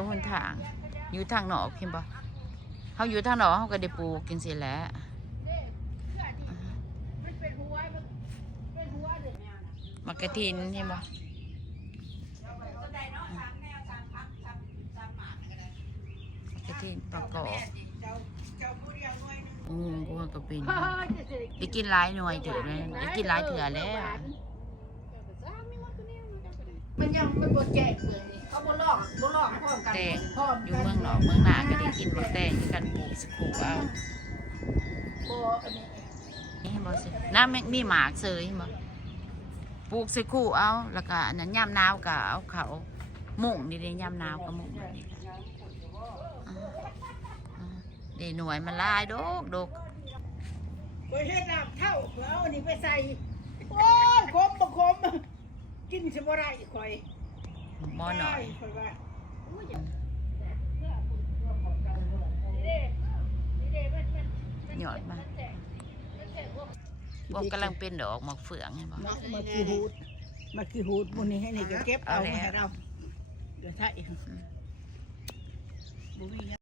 วหนทางอยู่ทางหนอกเห็นบ่เขาอยู่ทางหนอกเขาก็ได้ปลูกกินเสร็จแล้วมักกะทินเห็นบ่มักกะทินประกอบกูว่าก็เป็นได้กินหลายหน่วยเถอะนะได้กินหลายเถื่อแล้วมันบดแจกเลยเขาบดลอกพร้อมกัน แตงอยู่เมืองหนอกเมืองหนาก็ได้กินบักแตงที่กันปลูกสกูเอานี่บ่สิน้ำมีหมากเสยบ่ปลูกสกูเอาแล้วก็อันนั้นย่ำนาวก็เอาเขามุ่งนี่ได้ย่ำนาวก็มุ่งแบบนี้ดีหน่วยมันลายดกดกไปเฮ็ดน้ำเท่าเอาอันนี้ไปใส่โอ้ยคมบ่คมกินสิบ่ได้ข่อยหม้อหน่อยหยอดมาบอกกำลังเป็นดอกหมากเฟืองเห็นบ่มากี่หูดมื้อนี้ให้นี่ก็เก็บเอาให้เราเดี๋ยวใช่บ่มี